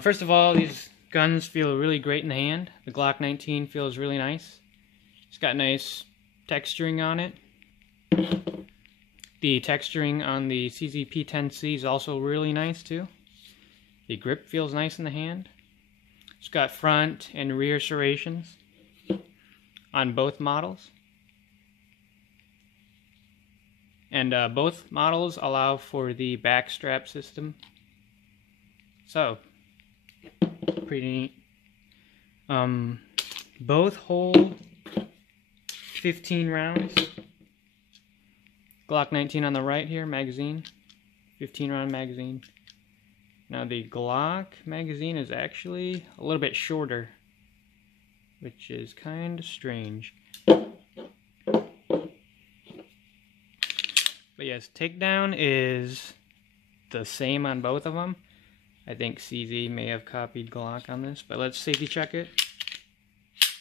First of all, these guns feel really great in the hand. The Glock 19 feels really nice. It's got nice texturing on it. The texturing on the P-10C is also really nice too. The grip feels nice in the hand. It's got front and rear serrations on both models. And both models allow for the back strap system. So, pretty neat. Both hold 15 rounds. Glock 19 on the right here, magazine. 15 round magazine. Now the Glock magazine is actually a little bit shorter, which is kind of strange. But yes, takedown is the same on both of them. I think CZ may have copied Glock on this, but let's safety check it.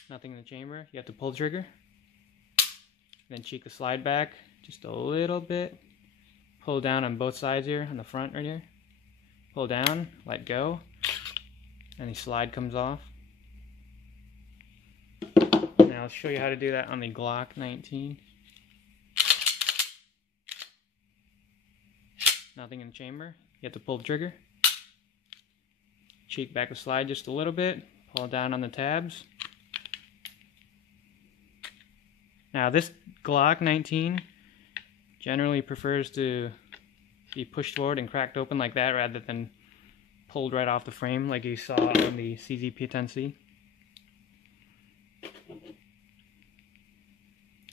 Nothing in the chamber. You have to pull the trigger. Then cheek the slide back just a little bit. Pull down on both sides here, on the front right here. Pull down, let go, and the slide comes off. Now I'll show you how to do that on the Glock 19. Nothing in the chamber. You have to pull the trigger. Cheek back the slide just a little bit. Pull down on the tabs. Now this Glock 19 generally prefers to be pushed forward and cracked open like that rather than pulled right off the frame like you saw on the P-10C.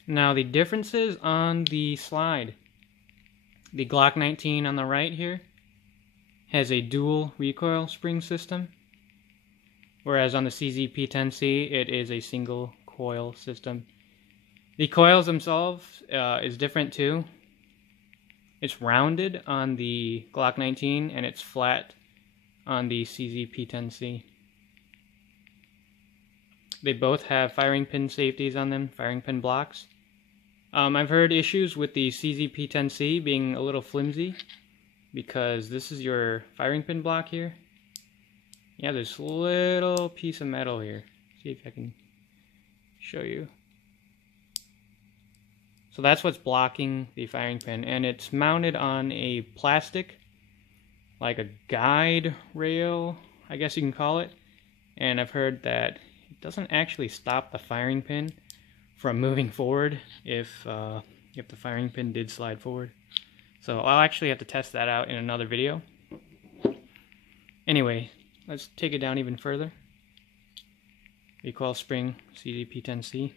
Now the differences on the slide. The Glock 19 on the right here has a dual recoil spring system, whereas on the P-10C it is a single coil system. The coils themselves is different too. It's rounded on the Glock 19 and it's flat on the P-10C. They both have firing pin safeties on them, firing pin blocks. I've heard issues with the P-10C being a little flimsy because this is your firing pin block here. You have this little piece of metal here. See if I can show you. So that's what's blocking the firing pin, and it's mounted on a plastic, like a guide rail, I guess you can call it. And I've heard that it doesn't actually stop the firing pin from moving forward if the firing pin did slide forward. So I'll actually have to test that out in another video. Anyway, let's take it down even further. Recoil spring P-10C.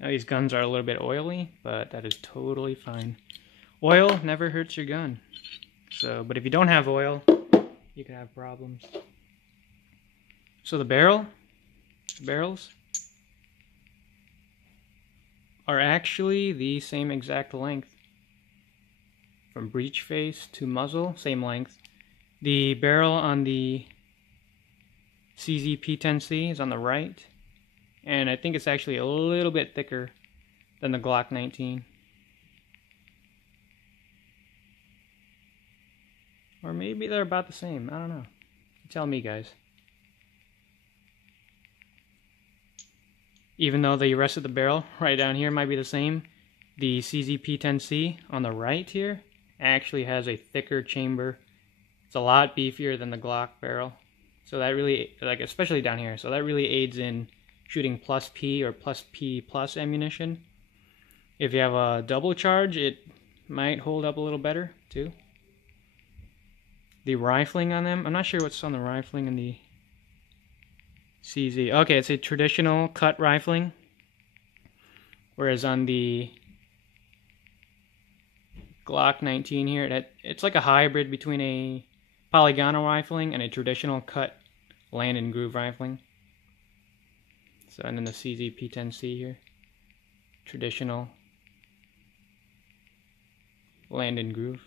Now these guns are a little bit oily, but that is totally fine. Oil never hurts your gun. But if you don't have oil, you can have problems. So the barrels are actually the same exact length. From breech face to muzzle, same length. The barrel on the P-10C is on the right, and I think it's actually a little bit thicker than the Glock 19. Or maybe they're about the same, I don't know. You tell me, guys. Even though the rest of the barrel right down here might be the same, the P-10C on the right here actually has a thicker chamber. It's a lot beefier than the Glock barrel. So that really, like especially down here, so that really aids in shooting plus P or plus P plus ammunition. If you have a double charge, it might hold up a little better too. The rifling on them, I'm not sure what's on the rifling in the CZ. Okay, it's a traditional cut rifling, whereas on the Glock 19 here, it's like a hybrid between a polygonal rifling and a traditional cut land and groove rifling. So, and then the P-10C here, traditional land and groove.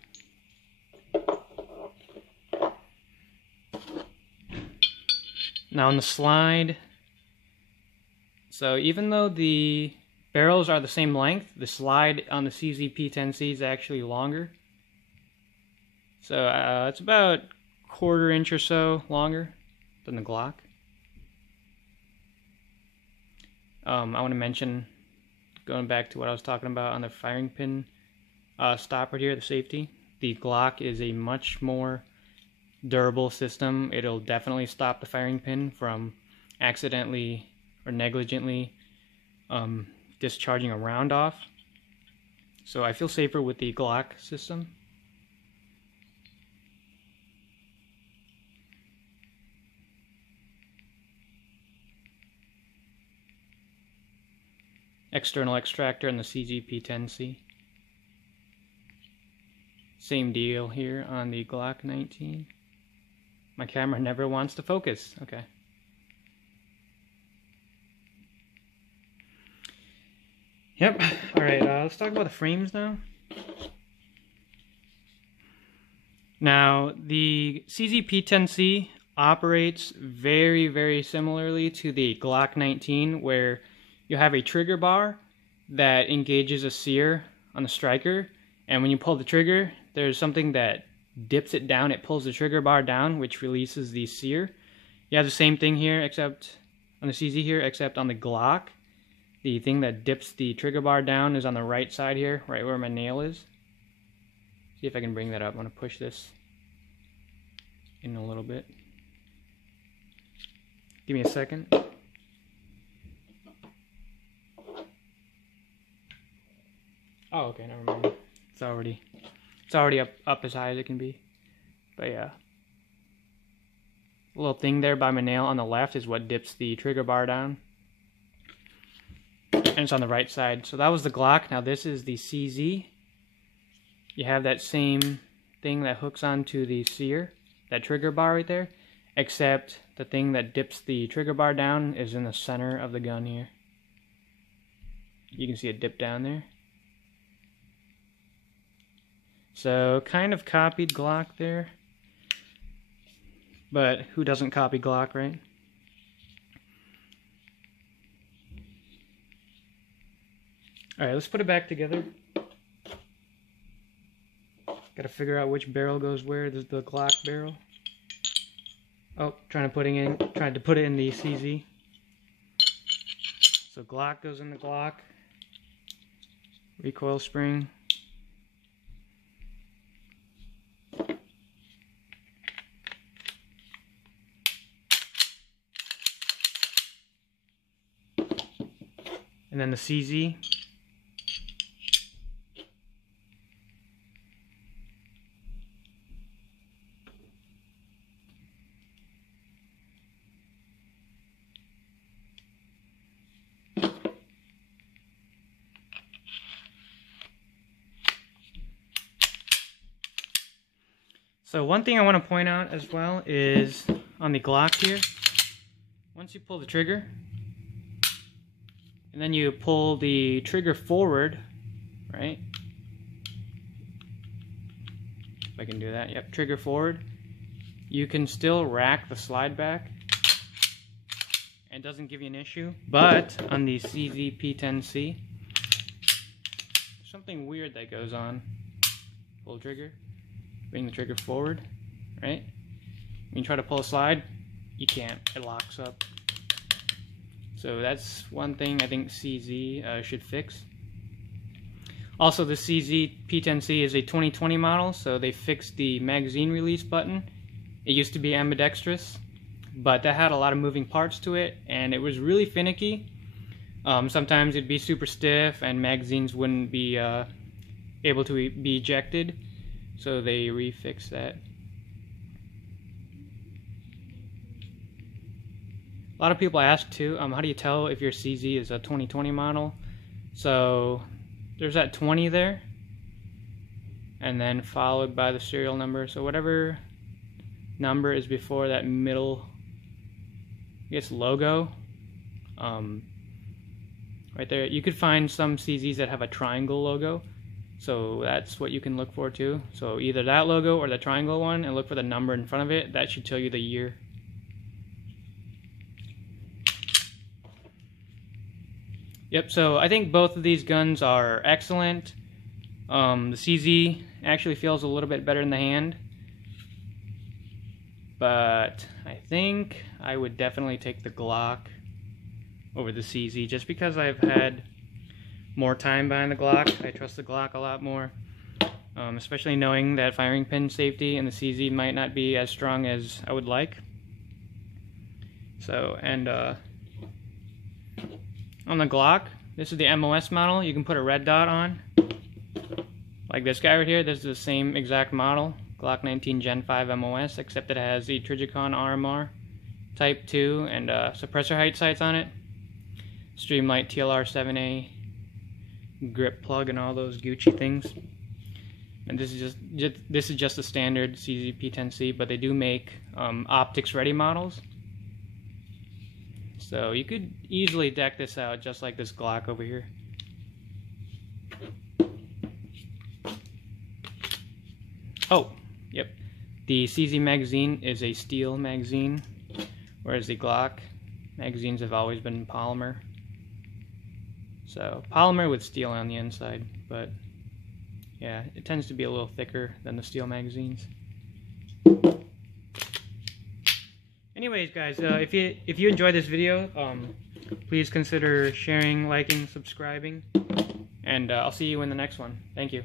Now on the slide, so even though the barrels are the same length. The slide on the CZ P-10C is actually longer. So it's about 1/4 inch or so longer than the Glock. I want to mention, going back to what I was talking about on the firing pin stopper here, the safety, the Glock is a much more durable system. It'll definitely stop the firing pin from accidentally or negligently discharging a round off. So I feel safer with the Glock system. External extractor and the CZ P-10C. Same deal here on the Glock 19. My camera never wants to focus. Okay. Yep. Alright, let's talk about the frames now. Now, the CZ P-10C operates very, very similarly to the Glock 19, where you have a trigger bar that engages a sear on the striker, and when you pull the trigger, there's something that dips it down. It pulls the trigger bar down, which releases the sear. You have the same thing here, except on the CZ here, except on the Glock. The thing that dips the trigger bar down is on the right side here, right where my nail is. See if I can bring that up. I'm going to push this in a little bit. Give me a second. Oh, okay, never mind. It's already up as high as it can be. But yeah. A little thing there by my nail on the left is what dips the trigger bar down. And it's on the right side. So that was the Glock. Now this is the CZ. You have that same thing that hooks onto the sear, that trigger bar right there, except the thing that dips the trigger bar down is in the center of the gun here. You can see it dip down there. So, kind of copied Glock there. But who doesn't copy Glock, right? Alright, let's put it back together. Gotta figure out which barrel goes where. This is the Glock barrel. Oh, trying to put it in the CZ. So Glock goes in the Glock. Recoil spring. And then the CZ. So one thing I want to point out as well is on the Glock here, once you pull the trigger, and then you pull the trigger forward, right? If I can do that, yep, trigger forward. You can still rack the slide back. It doesn't give you an issue, but on the CZ P-10C, something weird that goes on. Pull the trigger. Bring the trigger forward, right? When you try to pull a slide, you can't. It locks up. So that's one thing I think CZ should fix. Also, the CZ P-10C is a 2020 model, so they fixed the magazine release button. It used to be ambidextrous, but that had a lot of moving parts to it, and it was really finicky. Sometimes it'd be super stiff, and magazines wouldn't be able to be ejected. So they refixed that. A lot of people ask too, how do you tell if your CZ is a 2020 model? So there's that 20 there, and then followed by the serial number. So whatever number is before that middle, I guess, logo, right there. You could find some CZs that have a triangle logo. So that's what you can look for too. So either that logo or the triangle one, and look for the number in front of it. That should tell you the year. Yep, so I think both of these guns are excellent. The CZ actually feels a little bit better in the hand, but I think I would definitely take the Glock over the CZ just because I've had more time behind the Glock. I trust the Glock a lot more, especially knowing that firing pin safety in the CZ might not be as strong as I would like. So, and on the Glock, this is the MOS model. You can put a red dot on, like this guy right here. This is the same exact model, Glock 19 Gen 5 MOS, except it has the Trijicon RMR Type 2 and suppressor height sights on it, Streamlight TLR 7A, grip plug, and all those Gucci things. And this is just a standard CZ P-10C, but they do make optics ready models. So you could easily deck this out just like this Glock over here. Oh, yep. The CZ magazine is a steel magazine, whereas the Glock magazines have always been polymer. So polymer with steel on the inside, but yeah, it tends to be a little thicker than the steel magazines. Anyways, guys, if you enjoyed this video, please consider sharing, liking, subscribing, and I'll see you in the next one. Thank you.